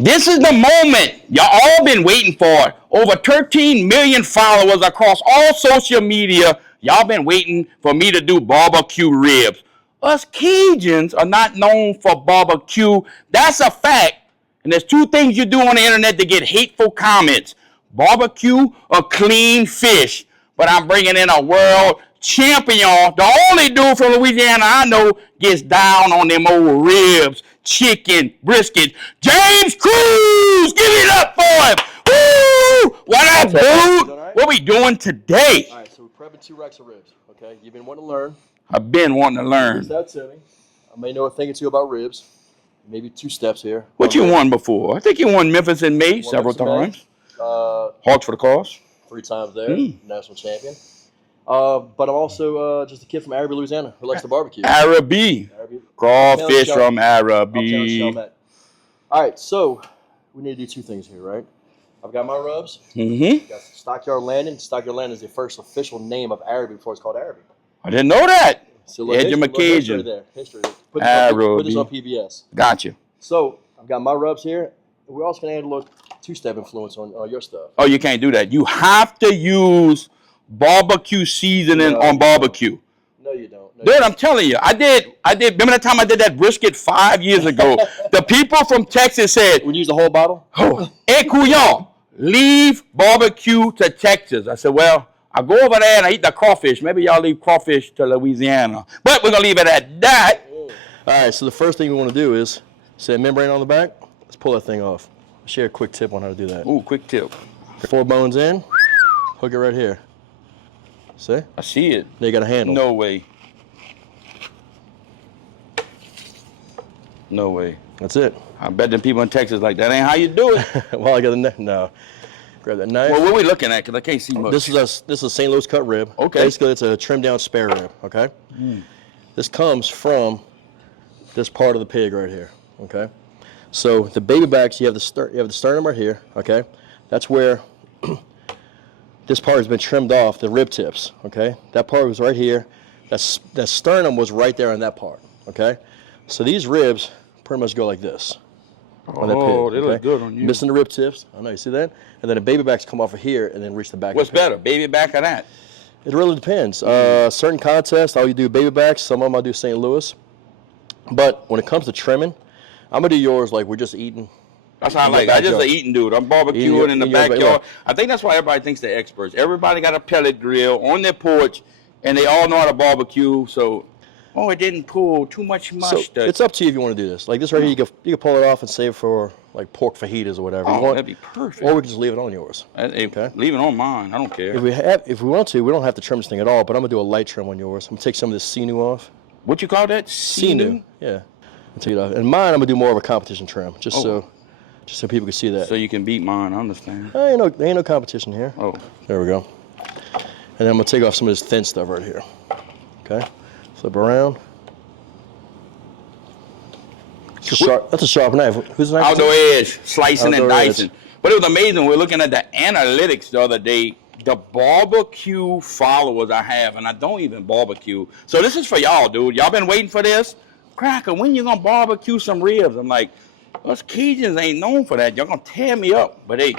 This is the moment y'all all been waiting for. Over 13 million followers across all social media. Y'all been waiting for me to do barbecue ribs. Us Cajuns are not known for barbecue. That's a fact. And there's two things you do on the internet to get hateful comments. Barbecue or clean fish. But I'm bringing in a world champion. The only dude from Louisiana I know gets down on them old ribs, chicken, brisket. James Cruz! Give it up for him! Woo! What up, dude? Right? What we doing today? All right, so we're prepping 2 racks of ribs, okay? You've been wanting to learn. I've been wanting to learn. Reach out to me. I may know a thing or two about ribs. Maybe 2 steps here. What you won before? I think you won Memphis in May several times. Hawks for the cause. 3 times there, national champion. But I'm also just a kid from Araby, Louisiana, who likes to barbecue. Araby. Crawfish from Araby. All right, so we need to do 2 things here, right? I've got my rubs. Got Stockyard Landing. Stockyard Landing is the first official name of Araby before it's called Araby. I didn't know that. So history there. History. Put this on PBS. Gotcha. So I've got my rubs here. We're also going to add a little 2-step influence on your stuff. Oh, you can't do that. You have to use barbecue seasoning on barbecue. No, you don't. No, Dude, I'm telling you, I did. Remember that time I did that brisket 5 years ago? The people from Texas said, "Would you use the whole bottle?" "Oh, hey, Couillon, leave barbecue to Texas." I said, "Well, I go over there and I eat the crawfish. Maybe y'all leave crawfish to Louisiana, but we're gonna leave it at that." All right. So the first thing we want to do is set a membrane on the back. Let's pull that thing off. I'll share a quick tip on how to do that. Ooh, quick tip. 4 bones in. Hook it right here. See? I see it. Now you got a handle. No way. No way. That's it. I bet them people in Texas like that ain't how you do it. Well, I got a no. Grab that knife. Well, what are we looking at? Because I can't see much. This is a St. Louis cut rib. Okay. Basically, it's a trimmed down spare rib. Okay. This comes from this part of the pig right here. Okay. So the baby backs, you have the sternum right here. Okay. That's where this part has been trimmed off. The rib tips. Okay. That part was right here. That sternum was right there on that part. Okay. So these ribs pretty much go like this. On that pig, they look good on you. Missing the rib tips. I know, you see that? And then the baby backs come off of here and then reach the back. What's better, baby back or that? It really depends. Certain contests, I'll do baby backs. Some of them I'll do St. Louis. But when it comes to trimming, I'm going to do yours like we're just eating. That's how I like it. I'm just an eating dude. I'm barbecuing in the backyard. I think that's why everybody thinks they're experts. Everybody got a pellet grill on their porch, and they all know how to barbecue. So, it didn't pull too much mustard. So it's up to you if you want to do this. Like this right here, you can pull it off and save for like pork fajitas or whatever. That'd be perfect. Or we can just leave it on yours. Okay. Leave it on mine. I don't care. If we want to, we don't have to trim this thing at all. But I'm gonna do a light trim on yours. I'm gonna take some of this sinew off. What you call that? Sinew. Yeah. I'll take it off. And mine, I'm gonna do more of a competition trim, just so people can see that. So you can beat mine. I understand. There ain't no competition here. Oh. There we go. And then I'm gonna take off some of this thin stuff right here. Okay. Flip around. That's a sharp knife. Who's the knife? Outdoor edge, slicing and dicing. Edge. But it was amazing. We were looking at the analytics the other day. The barbecue followers I have, and I don't even barbecue. So this is for y'all, dude. Y'all been waiting for this? Cracker, when you gonna barbecue some ribs? I'm like, us Cajuns ain't known for that. Y'all gonna tear me up. But hey,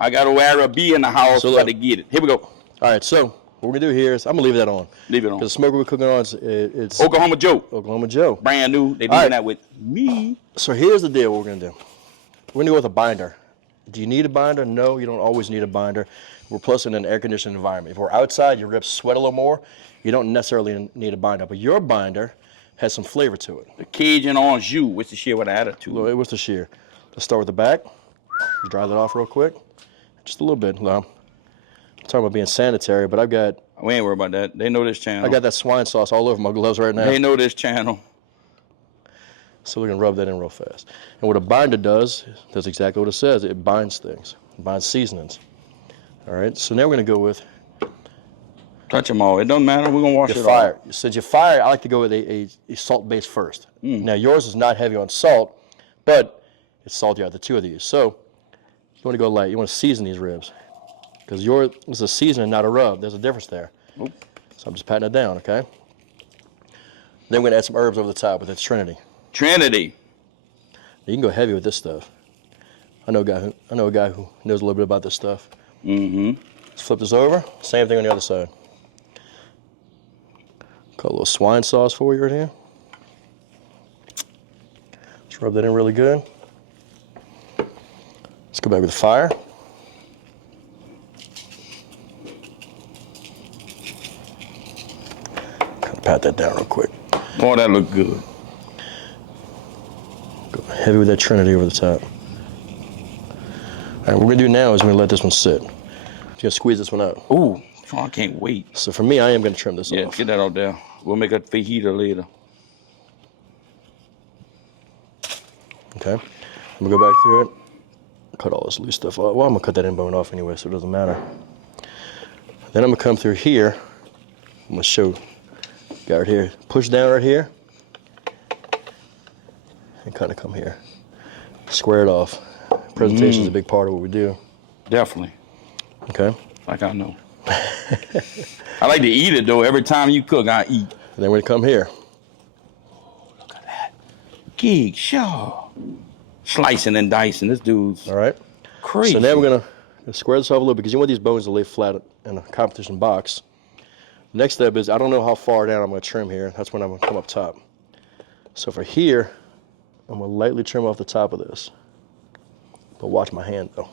I got Araby in the house, so to get it. Here we go. All right, so what we're gonna do here is I'm gonna leave that on. Leave it on. Because the smoker we're cooking on it's Oklahoma Joe. Oklahoma Joe. Brand new. They doing that with me. So here's the deal. What we're gonna do. We're gonna go with a binder. Do you need a binder? No, you don't always need a binder. We're plus in an air-conditioned environment. If we're outside, your ribs sweat a little more. You don't necessarily need a binder, but your binder has some flavor to it. The Cajun on jus. What's the shear with the attitude? What's the shear? Let's start with the back. Dry that off real quick. Just a little bit. I'm talking about being sanitary, but I've got... We ain't worried about that. They know this channel. I got that swine sauce all over my gloves right now. They know this channel. So we're going to rub that in real fast. And what a binder does exactly what it says. It binds things. It binds seasonings. All right, so now we're going to go with... Touch them all. It doesn't matter. We're going to wash it off. Since you fire, I like to go with a salt base first. Now, yours is not heavy on salt, but it's salty out of the 2 of these. So you want to go light. You want to season these ribs. Because yours is a seasoning, not a rub. There's a difference there. Oop. So I'm just patting it down, okay? Then we're going to add some herbs over the top with its Trinity. Trinity. You can go heavy with this stuff. I know a guy who knows a little bit about this stuff. Mm-hmm. Let's flip this over. Same thing on the other side. Got a little swine sauce for you right here. Let's rub that in really good. Let's go back with the fire. Kind of pat that down real quick. Oh, that look good. Go heavy with that Trinity over the top. All right, what we're gonna do now is we're gonna let this one sit. Just gonna squeeze this one out. Ooh, oh, I can't wait. So for me, I am gonna trim this Yeah, off. get that out there. We'll make a fajita later. Okay, I'm gonna go back through it. Cut all this loose stuff off. Well, I'm gonna cut that end bone off anyway, so it doesn't matter. Then I'm gonna come through here. I'm gonna show, got right here. Push down right here, and kind of come here. Square it off. Presentation is a big part of what we do. Definitely. Okay. Like I know. I like to eat it though. Every time you cook, I eat. And then we come here. Look at that. Gig, sure. Slicing and dicing. This dude's All right. crazy. So now we're gonna square this off a little because you want these bones to lay flat in a competition box. Next step is I don't know how far down I'm gonna trim here. That's when I'm gonna come up top. So for here, I'm gonna lightly trim off the top of this. But watch my hand though.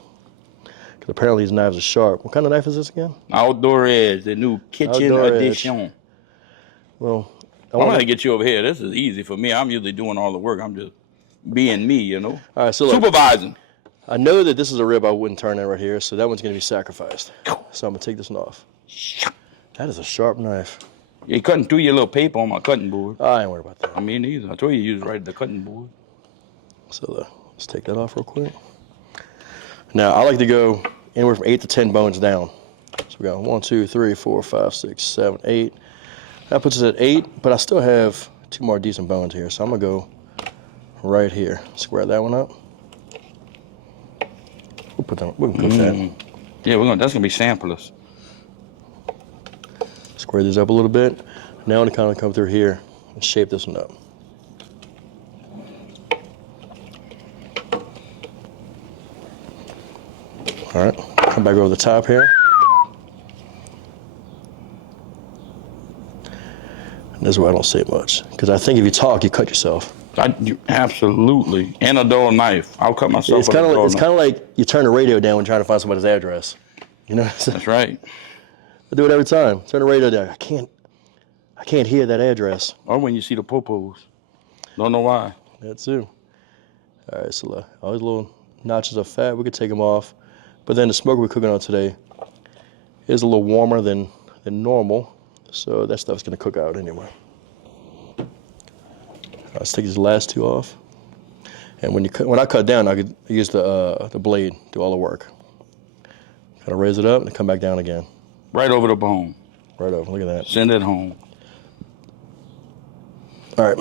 Because apparently these knives are sharp. What kind of knife is this again? Outdoor Edge, the new kitchen Outdoor edition. Edge. Well, I'm gonna get you over here. This is easy for me. I'm usually doing all the work. I'm just being me, you know. all right, so look, Supervising. I know that this is a rib I wouldn't turn in right here, so that one's gonna be sacrificed. So I'm gonna take this one off. That is a sharp knife. You cutting through your little paper on my cutting board. I ain't worried about that. I mean, neither. I told you use right the cutting board. So let's take that off real quick. Now I like to go anywhere from 8 to 10 bones down. So we got 1, 2, 3, 4, 5, 6, 7, 8. That puts us at 8, but I still have 2 more decent bones here. So I'm gonna go right here. Square that one up. We'll put that. We can cook that. Yeah, that's gonna be samplers. Square these up a little bit. Now I'm gonna kind of come through here and shape this one up. All right, come back over the top here. And this is where I don't say much, because I think if you talk, you cut yourself. Absolutely. And a dull knife. I'll cut myself. It's kind of like you turn the radio down when trying to find somebody's address. You know. That's right. I do it every time. Turn the radio down. I can't hear that address. Or when you see the popos. Don't know why. That too. All right, so all these little notches of fat, we could take them off. But then the smoke we're cooking on today is a little warmer than normal, so that stuff's gonna cook out anyway. Let's take these last 2 off. And when I cut down, I could use the blade, do all the work. Kind of raise it up and come back down again. Right over the bone. Right over. Look at that. Send it home. All right.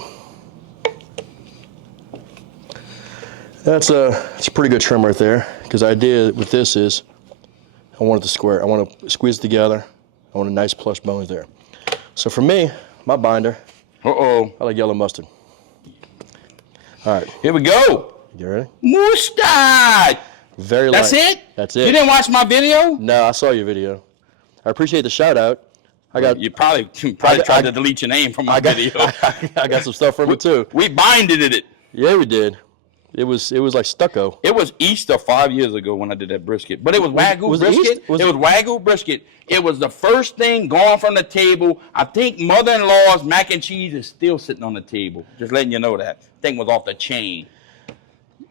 That's a pretty good trim right there. Because the idea with this is, I want it to square. I want to squeeze it together. I want a nice plush bones there. So for me, my binder, I like yellow mustard. All right. Here we go. You ready? Mustard. Very light. That's it? That's it. You didn't watch my video? No, I saw your video. I appreciate the shout out. You probably tried to delete your name from my video. I got some stuff from it too. We binded it. Yeah, we did. It was like stucco. It was Easter 5 years ago when I did that brisket. But it was Wagyu brisket. It was Wagyu brisket. It was the first thing gone from the table. I think mother-in-law's mac and cheese is still sitting on the table. Just letting you know that. Thing was off the chain.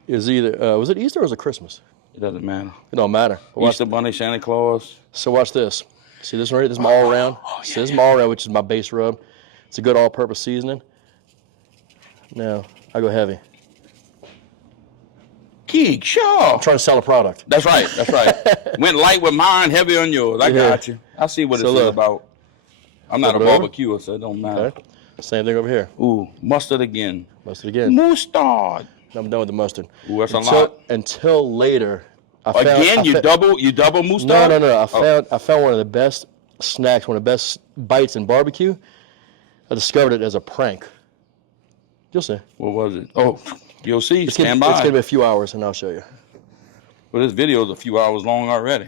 Was it Easter or was it Christmas? It doesn't matter. It don't matter. Easter bunny, Santa Claus. So watch this. See this one right here? This is my all around. See, this is my all around, which is my base rub. It's a good all-purpose seasoning. Now, I go heavy. Geek, sure. I'm trying to sell a product. That's right. That's right. Went light with mine, heavy on yours. I got you. I see what it's about. I'm not a barbecuer, so it don't matter. Okay. Same thing over here. Ooh, mustard again. Mustard again. Mustard. I'm done with the mustard. Ooh, that's a lot. Until later. You double mustard? No. I found one of the best snacks, one of the best bites in barbecue. I discovered it as a prank. You'll see. What was it? Oh, you'll see. Stand by. It's going to be a few hours, and I'll show you. Well, this video is a few hours long already.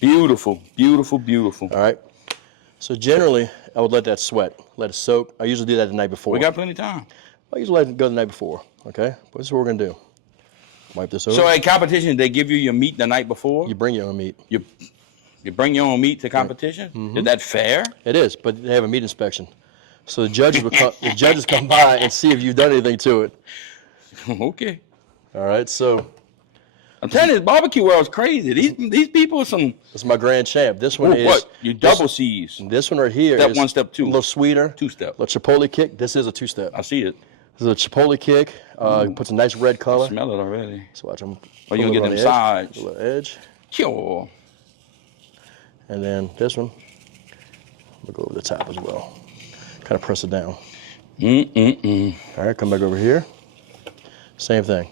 Beautiful, beautiful, beautiful. All right. So generally, I would let that sweat, let it soak. I usually do that the night before. We got plenty of time. I usually let it go the night before, okay? But this is what we're going to do. Wipe this over. So at competition, they give you your meat the night before? You bring your own meat. You bring your own meat to competition? Mm-hmm. Is that fair? It is, but they have a meat inspection. So the judges come by and see if you've done anything to it. Okay. All right, so I'm telling you, this barbecue world is crazy. These people are some... this is my grand champ. This one is... What? You double C's. This one right here Step is 1, step 2. a little sweeter. 2-step. A little chipotle kick. This is a 2-step. I see it. This is a chipotle kick. Puts a nice red color. I smell it already. So watch them. Oh, you're going to get them sides. A little edge. Sure. And then this one, we'll go over the top as well. Kind of press it down. All right, come back over here. Same thing.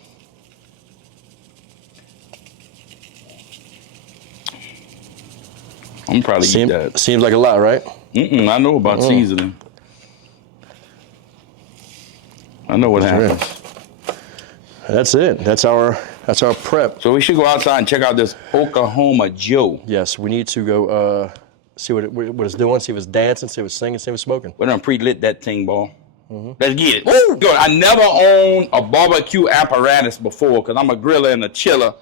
I'm probably eat that. Seems like a lot, right? I know about seasoning. I know what happens. That's it. That's our prep. So we should go outside and check out this Oklahoma Joe. Yes, we need to go see what it's doing, see if it's dancing, see if it's singing, see if it's smoking. We done pre-lit that thing, ball. Let's get it. Ooh, good. I never owned a barbecue apparatus before because I'm a griller and a chiller.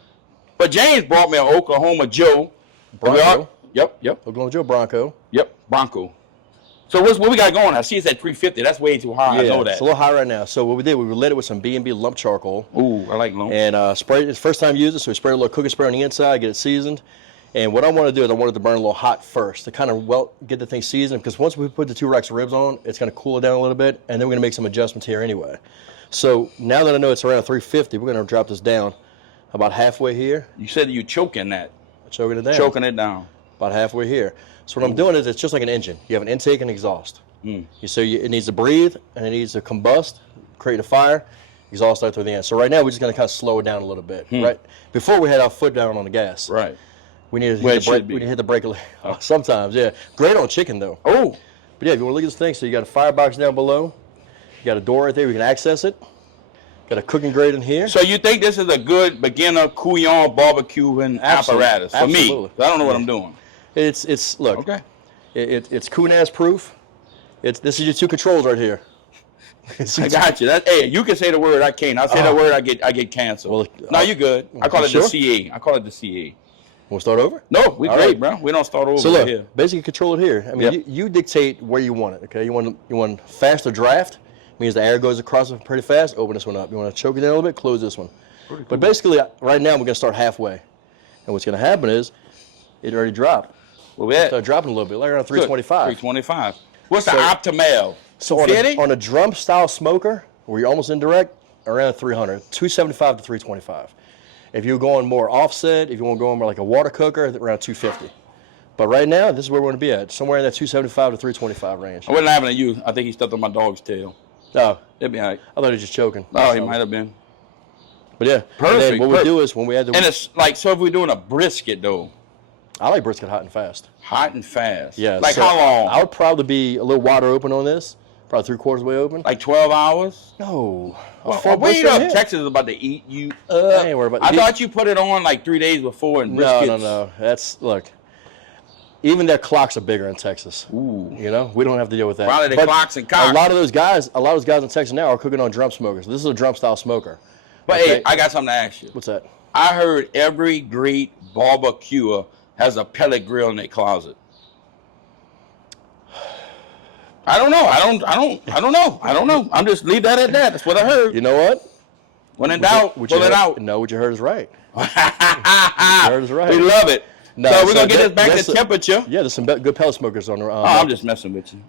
But James brought me an Oklahoma Joe. Bronco. Yep. Oklahoma Joe Bronco. Yep, Bronco. So what we got going? I see it's at 350. That's way too high. Yeah, I know that. It's a little high right now. So what we did, we lit it with some B&B lump charcoal. Ooh, I like lump. And sprayed. It's first time using, so we sprayed a little cooking spray on the inside, get it seasoned. And what I want to do is I want it to burn a little hot first to kind of get the thing seasoned, because once we put the 2 racks of ribs on, it's going to cool it down a little bit, and then we're going to make some adjustments here anyway. So now that I know it's around 350, we're going to drop this down about halfway here. You said you choking that. Choking it down. Choking it down. About halfway here. So what I'm doing is it's just like an engine. You have an intake and exhaust. It needs to breathe, and it needs to combust, create a fire, exhaust out through the end. So right now we're just going to kind of slow it down a little bit. Right before we had our foot down on the gas. Right. We need to hit the brake. Sometimes, yeah. Great on chicken though. Oh. But yeah, if you want to look at this thing, so you got a firebox down below. You got a door right there. We can access it. Got a cooking grate in here. So you think this is a good beginner couillon barbecuing apparatus for me? I don't know what I'm doing. It's look. Okay. It's Kunaz proof. This is your 2 controls right here. I got you. Hey, you can say the word. I can't. I say the word. I get canceled. Well, no, you good. I call it sure? the CA. I call it the CA. We'll start over? No, we great, bro. We don't start over. So look, here. basically control it here. I mean, you dictate where you want it. Okay, you want faster draft. Means the air goes across it pretty fast. Open this one up. You want to choke it down a little bit. Close this one. Cool. But basically, right now we're gonna start halfway, and what's gonna happen is it already dropped. Well, we start dropping a little bit, like around 325. 325. What's the optimal? So on a drum style smoker, where you're almost indirect, around 300, 275 to 325. If you're going more offset, if you want to go more like a water cooker, around 250. But right now, this is where we're going to be at, somewhere in that 275 to 325 range. I wasn't laughing at you. I think he stepped on my dog's tail. No. It'd be all right. I thought he was just choking. Oh, he might have been. But yeah. Perfect. And then what we do is when we add the... And it's like, so if we're doing a brisket, though. I like brisket hot and fast. Hot and fast? Yeah. Like how long? I would probably be a little wider open on this. Probably 3/4 way open. Like 12 hours? No. Well, wait up. Texas is about to eat you up. I ain't worried about I thought you put it on like 3 days before and briskets. No. Look. Even their clocks are bigger in Texas. Ooh. You know, we don't have to deal with that. Probably the clocks and cocks. A lot of those guys in Texas now are cooking on drum smokers. This is a drum style smoker. But hey, I got something to ask you. What's that? I heard every great barbecuer has a pellet grill in their closet. I don't know. I don't know. I'm just leave that at that. That's what I heard. You know what? When in doubt, pull it out. No, what you heard is right. What you heard is right. We love it. No, so we're going to get this back to temperature. Yeah, there's some good pellet smokers on the I'm just messing with you.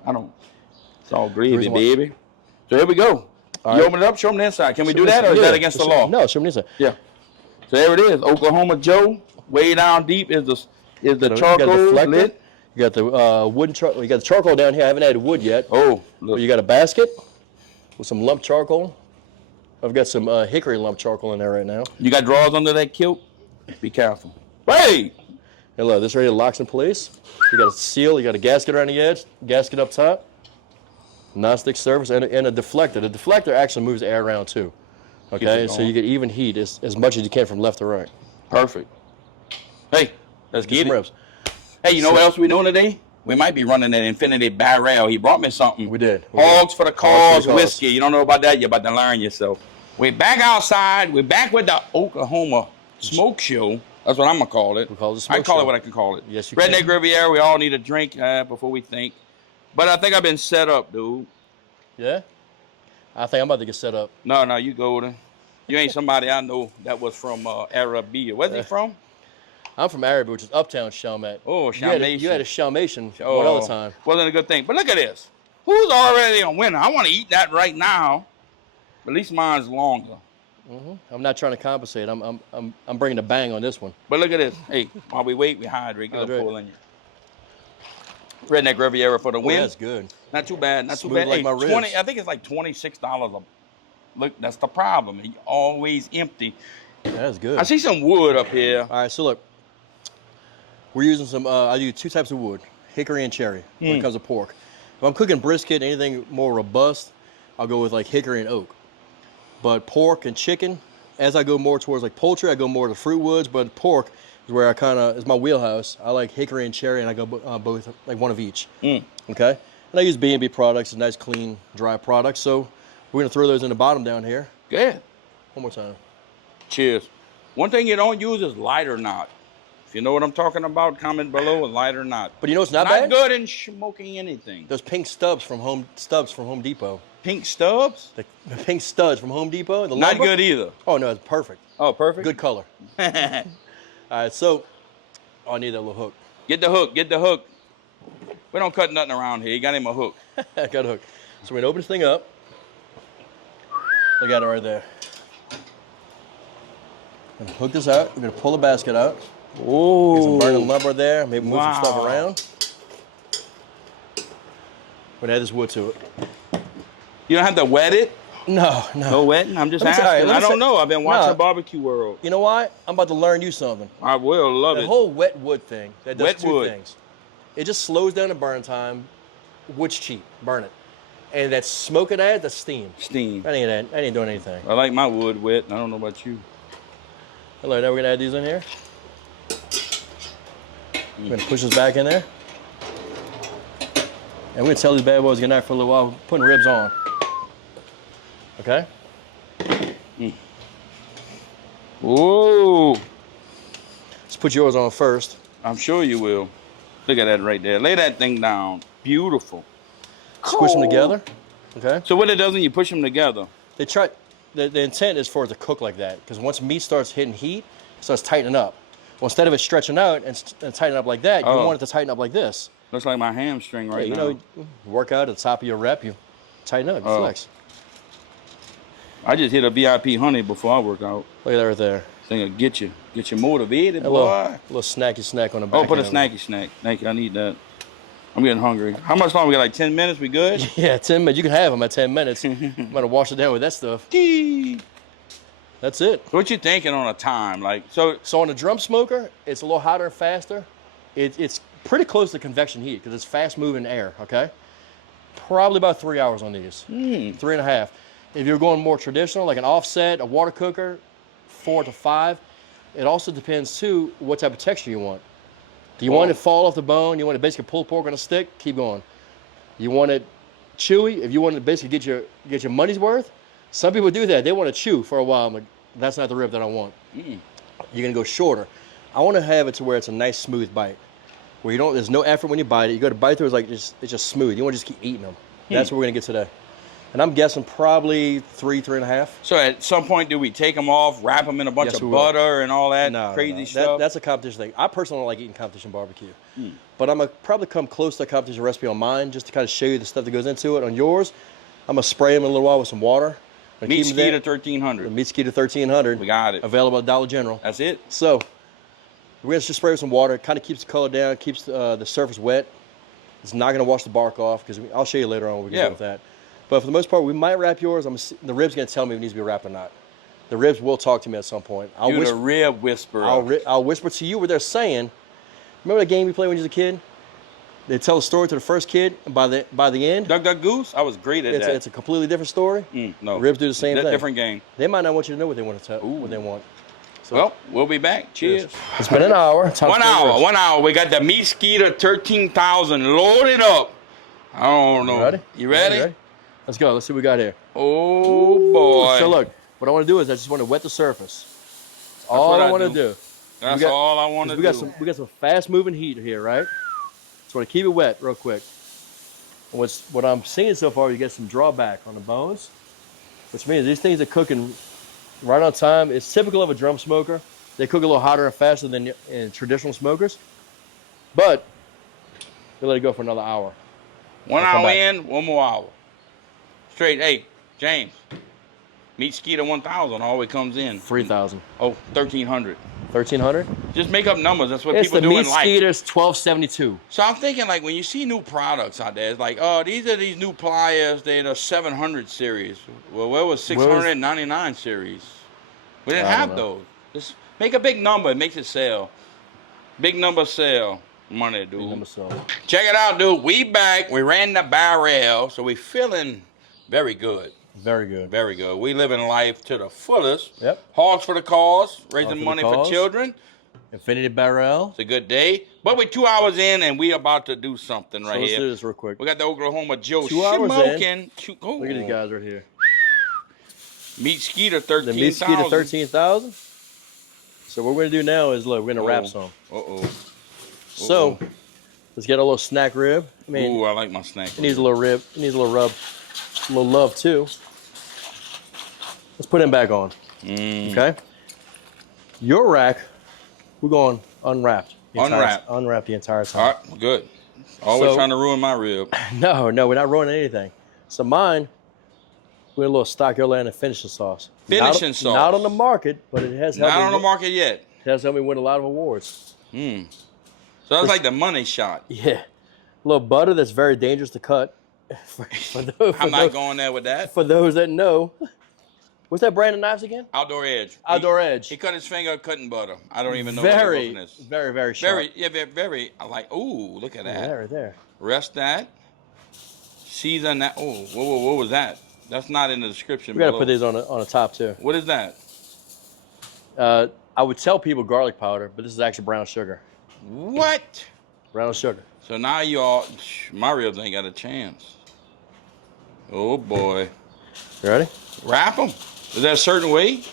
It's all gravy, baby. So here we go. You open it up, show them the inside. Can we do that, or is that against the law? No, show them the inside. Yeah. So there it is. Oklahoma Joe. Way down deep is the charcoal lit. You got the wooden charcoal. You got the charcoal down here. I haven't added wood yet. Oh, look. You got a basket with some lump charcoal. I've got some hickory lump charcoal in there right now. You got drawers under that kilt? Be careful. Hey! And look, this right here locks in place. You got a seal. You got a gasket around the edge. Gasket up top. Non-stick surface and a deflector. The deflector actually moves the air around too. Okay, so you get even heat as much as you can from left to right. Perfect. Hey, let's get some it. ribs. Hey, you know what else we doing today? We might be running an Infinity Barrel. He brought me something. We did. Hogs for the cause, Hogs for the cause. whiskey. You don't know about that? You're about to learn yourself. We're back outside. We're back with the Oklahoma Smoke Show. That's what I'm going to call it. We call it the smoke I call show. it what I can call it. Yes, you Redneck can. Riviera, we all need a drink before we think. But I think I've been set up, dude. Yeah? I think I'm about to get set up. No, you golden. You ain't somebody I know that was from Arabia. Where's he from? I'm from Arabia, which is uptown Chalmette. Oh, You had Chalmation. a Chalmation one other time. Wasn't a good thing. But look at this. Who's already a winner? I want to eat that right now. But at least mine's longer. I'm not trying to compensate. I'm bringing the bang on this one. But look at this. Hey, while we wait, we hydrate. Get a Hydrate. pull in you. Redneck Riviera for the win. Yeah, that's good. Not too bad. Not Smooth too bad. like Hey, my ribs. I think it's like $26 Look, that's the problem. It's always empty. Yeah, that's good. I see some wood up here. All right, so look. We're using some, I use two types of wood, hickory and cherry when it comes to pork. If I'm cooking brisket, anything more robust, I'll go with like hickory and oak. But pork and chicken, as I go more towards like poultry, I go more to fruit woods, but pork is where is my wheelhouse. I like hickory and cherry, and I go both, like one of each, okay? And I use B&B products, a nice, clean, dry product. So we're gonna throw those in the bottom down here. Good. One more time. Cheers. One thing you don't use is light or not. If you know what I'm talking about, comment below, light or not. But you know what's not Not bad? good in smoking anything. Those pink stubs from Home Depot. Pink stubs? The pink studs from Home Depot. The Not lumber. good either. Oh no, it's perfect. Oh, perfect. Good color. All right, so I need that little hook. Get the hook. Get the hook. We don't cut nothing around here. You got him a hook. I got a hook. So we're gonna open this thing up. Look at it right there. I'm gonna hook this out. We're gonna pull the basket out. Oh. Get some burning lumber there. Maybe move some stuff Wow. around. We're gonna add this wood to it. You don't have to wet it? No. No wetting? I'm just Let me say- all right, asking. let I me don't say- know. I've been watching No. Barbecue World. You know why? I'm about to learn you something. I will love The it. whole wet wood thing, that does Wet two wood. things. It just slows down the burn time. Wood's cheap, burn it. And that smoke it adds, that's steam. Steam. That ain't doing anything. I like my wood wet. I don't know about you. Hello, now we're gonna add these in here. We're gonna push this back in there. And we're gonna tell these bad boys good night for a little while, putting ribs on. Okay? Whoa. Let's put yours on first. I'm sure you will. Look at that right there. Lay that thing down. Beautiful. Squish them together. Okay? So what it does when you push them together? The intent is for it to cook like that, because once meat starts hitting heat, it starts tightening up. Well, instead of it stretching out and tightening up like that, you want it to tighten up like this. Looks like my hamstring right now. You work out at the top of your rep, you tighten up, you flex. I just hit a VIP honey before I work out. Look at that right there. Thing will get you motivated, A boy. little snacky snack on the back. Oh, put a end. snacky snack. Thank you. I need that. I'm getting hungry. How much longer? We got like 10 minutes? We good? Yeah, 10 minutes. You can have them at 10 minutes. I'm gonna wash it down with that stuff. Gee. That's it. What you thinking on a time? So on the drum smoker, it's a little hotter and faster. It's pretty close to convection heat because it's fast moving air, okay? Probably about 3 hours on these. 3.5. If you're going more traditional, like an offset, a water cooker, 4 to 5. It also depends too what type of texture you want. Do you want it to fall off the bone? You want to basically pull pork on a stick? Keep going. You want it chewy? If you want to basically get your money's worth, some people do that. They want to chew for a while. I'm like, that's not the rib that I want. You're gonna go shorter. I want to have it to where it's a nice smooth bite, where there's no effort when you bite it. You go to bite through, it's just smooth. You want to just keep eating them. That's what we're gonna get today. And I'm guessing probably 3.5. So at some point, do we take them off, wrap them in a bunch of butter and all that crazy stuff? That's a competition thing. I personally don't like eating competition barbecue. But I'm going to probably come close to a competition recipe on mine just to kind of show you the stuff that goes into it. On yours, I'm going to spray them in a little while with some water. Meat Skeeter 1300. Meat Skeeter 1300. We got it. Available at Dollar General. That's it? So we're going to just spray with some water. It kind of keeps the color down, keeps the surface wet. It's not going to wash the bark off because I'll show you later on what we can do with that. But for the most part, we might wrap yours. The rib's going to tell me if it needs to be wrapped or not. The ribs will talk to me at some point. You're the rib whisperer. I'll whisper to you what they're saying. Remember that game you played when you was a kid? they tell a story to the first kid, and by the end, Duck Duck Goose. I was great at that. it's a completely different story. No, Ribs do the same thing. Different game. They might not want you to know what they want to tell. What they want. So, Well, we'll be back. Cheers. It's been an hour. 1 hour. 1 hour. We got the Meat Skeeter 13,000 loaded up. I don't know. You ready? Let's go. Let's see what we got here. Oh boy. So look, what I want to do is I just want to wet the surface. That's all I want to do. That's all I want to do. We got some fast moving heat here, right? So I want to keep it wet real quick. And what I'm seeing so far, you get some drawback on the bones, which means these things are cooking right on time. It's typical of a drum smoker. They cook a little hotter and faster than in traditional smokers, but they let it go for another hour. 1 hour in, 1 more hour. Straight. Hey, James. Meat Skeeter 1,000 always comes in. 3,000. Oh, 1,300. 1,300? Just make up numbers. That's what It's people do in life. Meat Skeeter's 1272. So I'm thinking, like, when you see new products out there, it's like, oh, these are these new pliers. They're the 700 series. Well, where was 699 series? We didn't have those. Just make a big number. It makes it sell. Big number sell. Money, dude. Big number sell. Check it out, dude. We back. We ran the barrel, so we feeling very good. Very good. Very good. We living life to the fullest. Yep. Hogs for the cause, raising money for children. Infinity Barrel. It's a good day. But we're 2 hours in, and we about to do something right let's here. do this real quick. We got the Oklahoma Joe 2 hours smoking. Look at these guys right here. Meat Skeeter 13,000. The Meat Skeeter 13,000. So what we're going to do now is, look, we're going to wrap some. So, let's get a little snack rib. I mean, I like my snack rib. It needs a little rib. It needs a little rub. A little love, too. Let's put him back on. Okay? Your rack, we're going unwrapped. Unwrapped the entire time. All right, good. Always trying to ruin my rib. No, we're not ruining anything. So mine, we're a little stock Atlanta finishing sauce. Finishing sauce. Not on the market, but it has helped. Not on the market yet. It has helped me win a lot of awards. So that's like the money shot. Yeah. A little butter that's very dangerous to cut. I'm not going there with that. For those that know. What's that brand of knives again? Outdoor Edge. Outdoor Edge. He cut his finger cutting butter. I don't even know very, what it was. very sharp. Very. I like. Ooh, look at that. Yeah, right there. Rest that. Season that. Oh, what was that? That's not in the description. We got to put these on the top too. What is that? I would tell people garlic powder, but this is actually brown sugar. What? Brown sugar. So now my ribs ain't got a chance. Oh boy. You ready? Wrap them. Is there a certain way?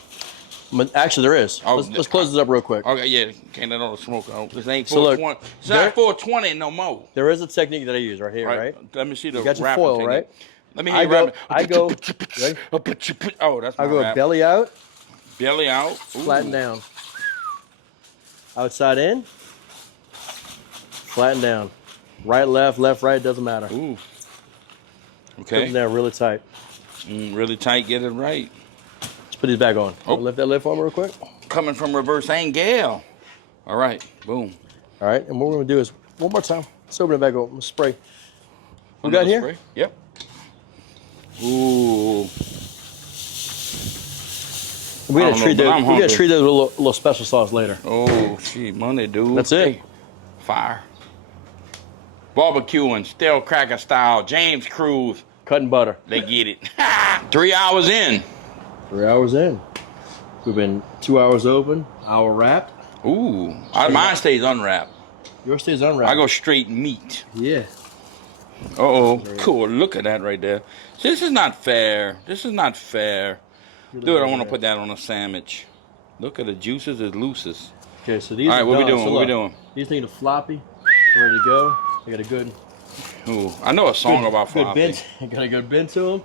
Actually, there is. Let's close this up real quick. Okay, yeah. Can't let all the smoke out. This ain't 420. So It's not 420 no more. There is a technique that I use right here, right? Let me see the you got your wrapping foil, technique. right? Let me hear you wrapping. Ready? Oh, that's my I go wrap. belly out. Belly out. Ooh. Flatten down. Outside in. Flatten down. Right, left, right, doesn't matter. Ooh. Put Okay. them down really tight. Really tight, get it right. Let's put these back on. Oh. Lift that lid for me real quick. Coming from reverse angle. All right, boom. All right, and what we're gonna do is, one more time, let's open it back up. Let's spray. We got here? Spray? Yep. Ooh. We're gonna treat those with a little special sauce later. Oh, gee, money, dude. That's it. Hey, fire. Barbecuing, Stalekracker style, James Cruz. Cutting butter. They get it. 3 hours in. 3 hours in. We've been 2 hours open, hour wrapped. Ooh, mine stays unwrapped. Yours stays unwrapped. I go straight meat. Yeah. Uh-oh, cool, look at that right there. See, this is not fair. This is not fair. Dude, I want to put that on a sandwich. Look at the juices as loosest. Okay, so these All right, are what we done. doing? So What we look, doing? These things are floppy, ready to go. They got a good Ooh, I know a song about floppy. bend. Got a good bend to them.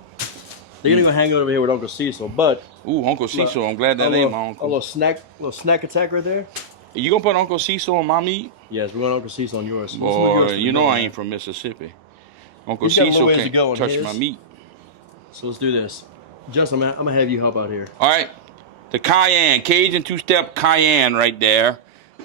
They're gonna go hang over here with Uncle Cecil, but Ooh, Uncle Cecil. I'm glad that ain't my a uncle. little snack attack right there. You gonna put Uncle Cecil on my meat? Yes, we're going Uncle Cecil on yours. Boy, you know I ain't from Mississippi. Uncle He's got a little Cecil ways to can't go on touch his. my meat. So let's do this. Justin, I'm gonna have you help out here. All right, the cayenne, Cajun two-step cayenne right there.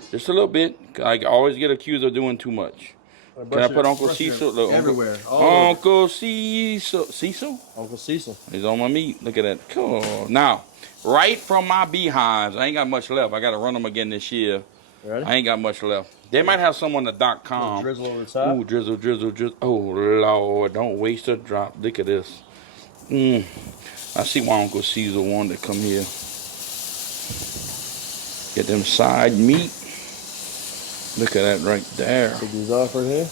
Just a little bit. I always get accused of doing too much. Can I put Uncle Cecil? Look, everywhere. Uncle Cecil. Cecil? Uncle Cecil. He's on my meat. Look at that. Cool. Now, right from my beehives, I ain't got much left. I got to run them again this year. Ready? I ain't got much left. They might have some on the .com. Drizzle over the top. Ooh, drizzle, drizzle, drizzle. Oh, Lord. Don't waste a drop. Look at this. I see why Uncle Caesar wanted to come here. Get them side meat. Look at that right there. Take these off right here.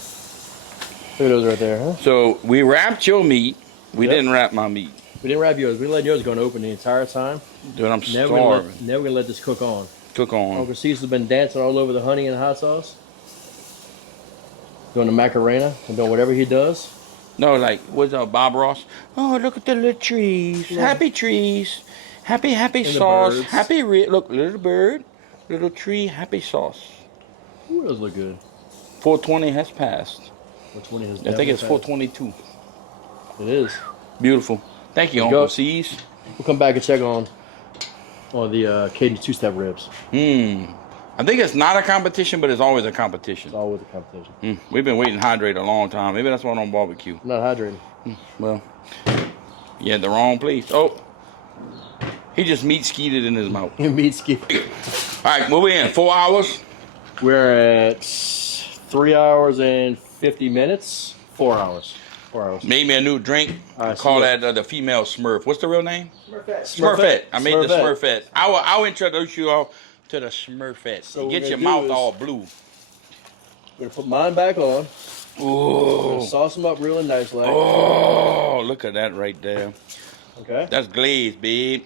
Look at those right there, huh? So we wrapped your meat. We didn't wrap my meat. We didn't wrap yours. We let yours go open the entire time. Dude, I'm Now starving. we're gonna let this cook on. Cook on. Uncle Caesar's been dancing all over the honey and hot sauce. Doing the Macarena and doing whatever he does. No, like, what's up, Bob Ross? Oh, look at the little trees. Yeah. Happy trees. Happy and sauce. Happy, look, little bird, little tree, happy sauce. Ooh, those look good. 420 has passed. 420 has I think it's 422. It is. Beautiful. Thank you, Uncle C's. We'll come back and check on the Cajun two-step ribs. I think it's not a competition, but it's always a competition. It's always a competition. We've been waiting to hydrate a long time. Maybe that's why I don't barbecue. I'm not hydrating. Well, you had the wrong place. Oh, he just meat skeeted in his mouth. Meat skeeted. All right, what we in? 4 hours? We're at 3 hours and 50 minutes. 4 hours. 4 hours. Made me a new drink. Right, call that the female Smurf. What's the real name? Smurfette. I made the Smurfette. I'll introduce you all to the Smurfette. So get your mouth all blue. We're gonna put mine back on. Ooh. Sauce them up really nice, like. Oh, look at that right there. Okay. That's glazed, babe.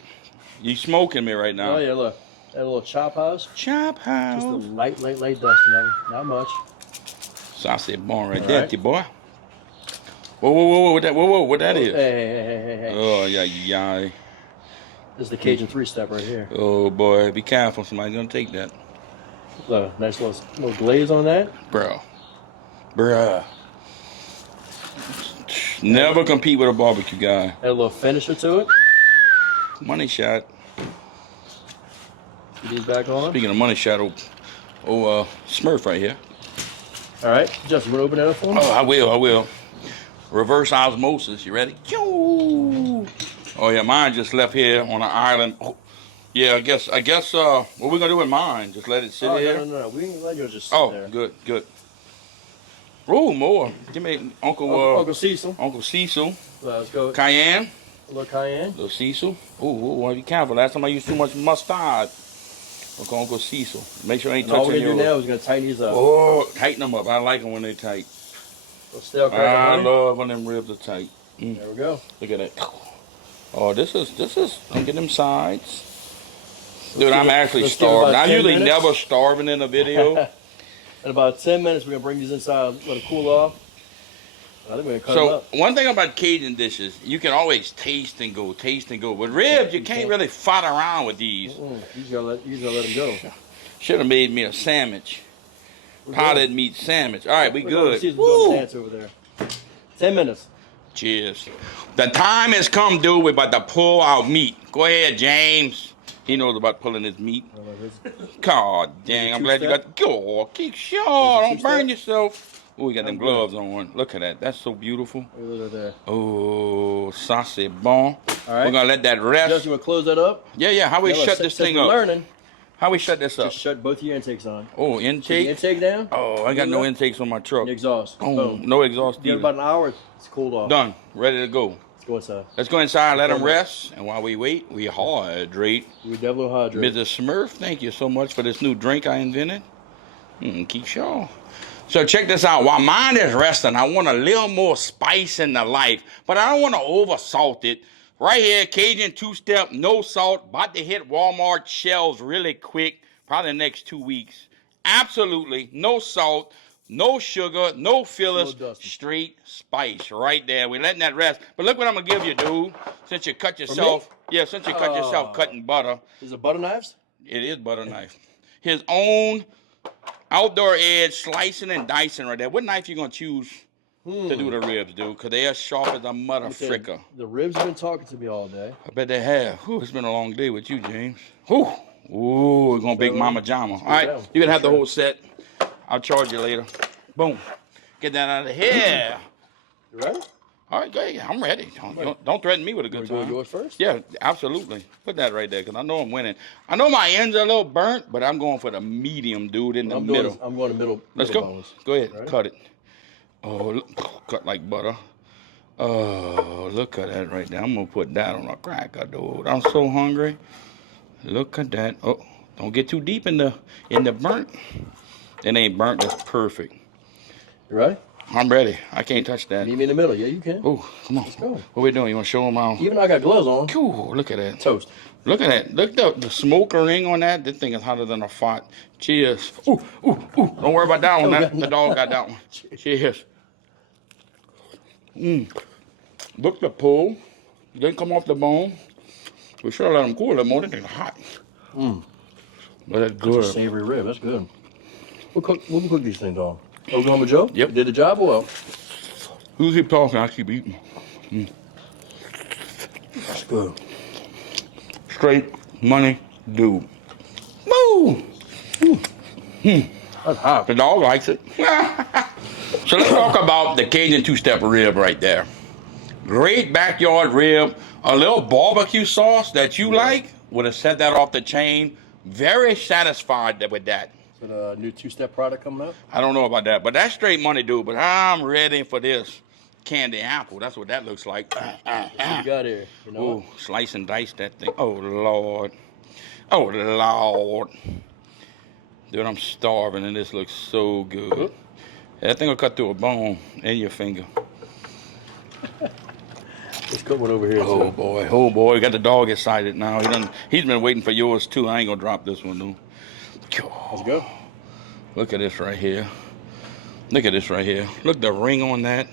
You smoking me right now. Oh yeah, look. That little chop house. Chop house. Just a light dusting of it. Not much. Saucy born right there, boy. Whoa, what that is? Hey. Oh, yeah. This is the Cajun three-step right here. Oh, boy. Be careful. Somebody's going to take that. So, nice little glaze on that. Bruh. Never compete with a barbecue guy. Add a little finisher to it. Money shot. Get these back on. Speaking of money shot, Smurf right here. All right. Justin, you want to open that up for me? Oh, I will. Reverse osmosis. You ready? Oh, yeah. Mine just left here on an island. Oh, yeah, I guess. What we gonna do with mine? Just let it sit here? No. We ain't let yours just sit there. Good. Oh, more. Give me Uncle Cecil. Uncle Cecil. Let's go. Cayenne. A little cayenne. Little Cecil. Oh, be careful. Last time I used too much mustard. Uncle Cecil. Make sure I ain't touching your... All we're gonna do now is gonna tighten these up. Oh, tighten them up. I like them when they're tight. I love when them ribs are tight. There we go. Look at that. Oh, this is. I'm getting them sides. Dude, I'm actually starving. I'm usually never starving in a video. In about 10 minutes, we're gonna bring these inside, let it cool off. I think we're gonna cut them up. One thing about Cajun dishes, you can always taste and go. With ribs, you can't really fight around with these. You just gotta let them go. Should have made me a sandwich. Potted meat sandwich. All right, we good. Dance over there. 10 minutes. Cheers. The time has come, dude. We're about to pull our meat. Go ahead, James. He knows about pulling his meat. God dang, I'm glad you got... Go, keep sure. Don't burn yourself. Oh, we got them gloves on. Look at that. That's so beautiful. Oh, saucy bon. All right. We're going to let that rest. Just, you want to close that up? Yeah. How we shut this thing up? How we shut this up? Just shut both your intakes on. Oh, intake? Intake down? Oh, I got no intakes on my truck. The exhaust. Oh, boom. No exhaust either. Give it about an hour, it's cooled off. Done. Ready to go. Let's go inside. Let's go inside, let them rest. And while we wait, we hydrate. We definitely hydrate. Mrs. Smurf, thank you so much for this new drink I invented. Keep sure. So check this out. While mine is resting, I want a little more spice in the life, but I don't want to over-salt it. Right here, Cajun two-step, no salt, about to hit Walmart shelves really quick, probably the next 2 weeks. Absolutely no salt, no sugar, no fillers, straight spice right there. We're letting that rest. But look what I'm going to give you, dude, since you cut yourself. Yeah, since you cut yourself cutting butter. Is it butter knives? It is butter knife. His own outdoor edge slicing and dicing right there. What knife you going to choose to do the ribs, dude? Because they are sharp as a mother fricker. The ribs have been talking to me all day. I bet they have. Whew, it's been a long day with you, James. Whew. Ooh, we're going to bake Mama Jama. All right, you can have the whole set. I'll charge you later. Boom. Get that out of here. You ready? All right, good. I'm ready. Don't threaten me with a good time. Want to go yours first? Yeah, absolutely. Put that right there because I know I'm winning. I know my ends are a little burnt, but I'm going for the medium, dude, in the middle. I'm going to middle. Let's go. Bones. Go ahead. Right. Cut it. Oh, look, cut like butter. Oh, look at that right there. I'm going to put that on a cracker, dude. I'm so hungry. Look at that. Oh, don't get too deep in the burnt. It ain't burnt. That's perfect. You ready? I'm ready. I can't touch that. Meet me in the middle. Yeah, you can. Oh, come on. Let's go. What we doing? You want to show them out? Even though I got gloves on. Ooh, look at that. Toast. Look at that. Look at the smoker ring on that. This thing is hotter than a fart. Cheers. Ooh, ooh, ooh. Don't worry about that one. The dog got that one. Cheers. Look at the pull. Didn't come off the bone. We should have let them cool a little more. This thing's hot. But that's good. That's a savory rib. That's good. We'll cook these things, dog. Oklahoma Joe? Yep. Did the job well. You keep talking, I keep eating. That's good. Straight money, dude. Woo! That's hot. The dog likes it. So let's talk about the Cajun two-step rib right there. Great backyard rib. A little barbecue sauce that you like would have set that off the chain. Very satisfied with that. Is it a new two-step product coming up? I don't know about that, but that's straight money, dude. But I'm ready for this candy apple. That's what that looks like. What you got here? You know Ooh, slice and dice that thing. Oh, Lord. Oh, Lord. Dude, I'm starving, and this looks so good. That thing will cut through a bone in your finger. Let's cut one over here. Oh, boy. Oh, boy. Got the dog excited now. He's been waiting for yours, too. I ain't going to drop this one, dude. Let's go. Look at this right here. Look at this right here. Look, the ring on that.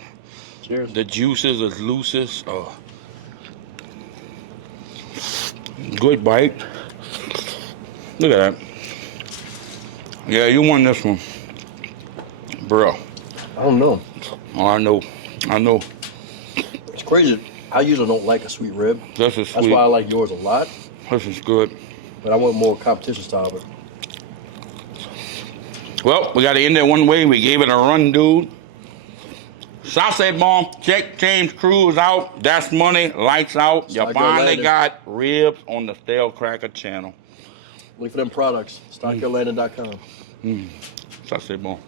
Cheers. The juices is loosest. Oh. Good bite. Look at that. Yeah, you won this one. Bro. I don't know. Oh, I know. I know. It's crazy. I usually don't like a sweet rib. This is sweet. That's why I like yours a lot. This is good. But I want more competition style. But Well, we got to end it one way. We gave it a run, dude. Sausage bomb. Check James Cruz out. That's money. Lights out. You finally got ribs on the Stalekracker channel. look for them products. StockYourLanding.com. Sausage bomb.